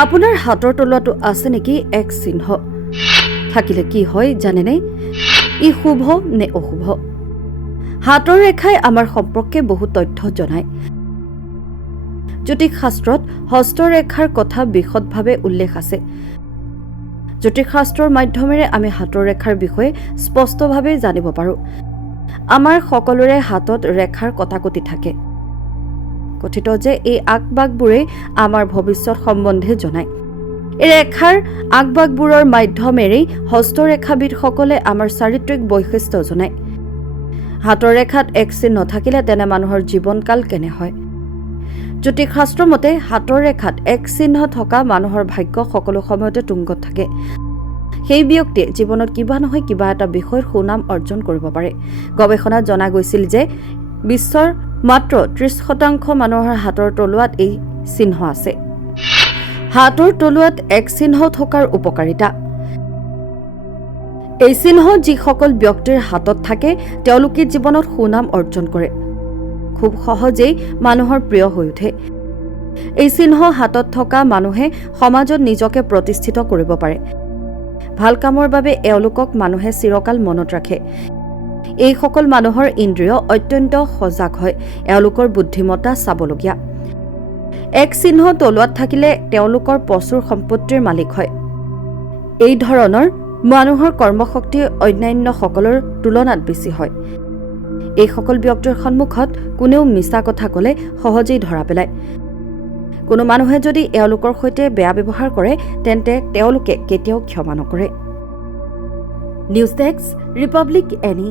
আপোনাৰ হাতৰ তলুৱাটো আছে নেকি এক চিহ্ন? থাকিলে কি হয় জানেনে? ই শুভ নে অশুভ? হাতৰ ৰেখাই আমাৰ সম্পৰ্কে বহু তথ্য জনায়। জ্যোতিষ শাস্ত্ৰত হস্তৰেখাৰ কথা বিশদভাৱে উল্লেখ আছে। জ্যোতিষ শাস্ত্ৰৰ মাধ্যমেৰে আমি হাতৰ ৰেখাৰ বিষয়ে স্পষ্টভাৱে জানিব পাৰোঁ। আমাৰ সকলোৰে হাতত ৰেখাৰ কটাকটি থাকে। কথিত যে এই আগবাগবোৰেই আমাৰ ভৱিষ্যত সম্বন্ধে জনায়। এই ৰেখাৰ আগবাগবোৰৰ মাধ্যমেৰেই হস্তৰেখাবিদসকলে আমাৰ চাৰিত্ৰিক বৈশিষ্ট্য জনায়। হাতৰ ৰেখাত এক চিহ্ন থাকিলে তেনে মানুহৰ জীৱনকাল কেনে হয়? জ্যোতিষ শাস্ত্ৰৰ মতে হাতৰ ৰেখাত এক চিহ্ন থকা মানুহৰ ভাগ্য সকলো সময়তে তুংগত থাকে। সেই ব্যক্তিয়ে জীৱনত কিবা নহয় কিবা এটা বিষয়ত সুনাম অৰ্জন কৰিব পাৰে। গৱেষণাত জনা গৈছিল যে বিশ্বৰ মাত্ৰ 30% মানুহৰ হাতৰ তলুৱাত এই চিহ্ন আছে। হাতৰ তলুৱাত এক চিহ্ন থকাৰ উপকাৰিতা। এই চিহ্ন যিসকল ব্যক্তিৰ হাতত থাকে তেওঁলোকে জীৱনত সুনাম অৰ্জন কৰে, খুব সহজেই মানুহৰ প্ৰিয় হৈ উঠে। এই চিহ্ন হাতত থকা মানুহে সমাজত নিজকে প্ৰতিষ্ঠিত কৰিব পাৰে। ভাল কামৰ বাবে এওঁলোকক মানুহে চিৰকাল মনত ৰাখে। এইসকল মানুহৰ ইন্দ্ৰিয় অত্যন্ত সজাগ হয়। এওঁলোকৰ বুদ্ধিমত্তা চাবলগীয়া। এক চিহ্ন তলুৱাত থাকিলে তেওঁলোকৰ প্ৰচুৰ সম্পত্তিৰ মালিক হয়। এই ধৰণৰ মানুহৰ কৰ্মশক্তি অন্যান্যসকলৰ তুলনাত বেছি হয়। এইসকল ব্যক্তিৰ সন্মুখত কোনেও মিছা কথা ক'লে সহজেই ধৰা পেলায়। কোনো মানুহে যদি এওঁলোকৰ সৈতে বেয়া ব্যৱহাৰ কৰে তেন্তে তেওঁলোকে কেতিয়াও ক্ষমা নকৰে। News desk, Republic any.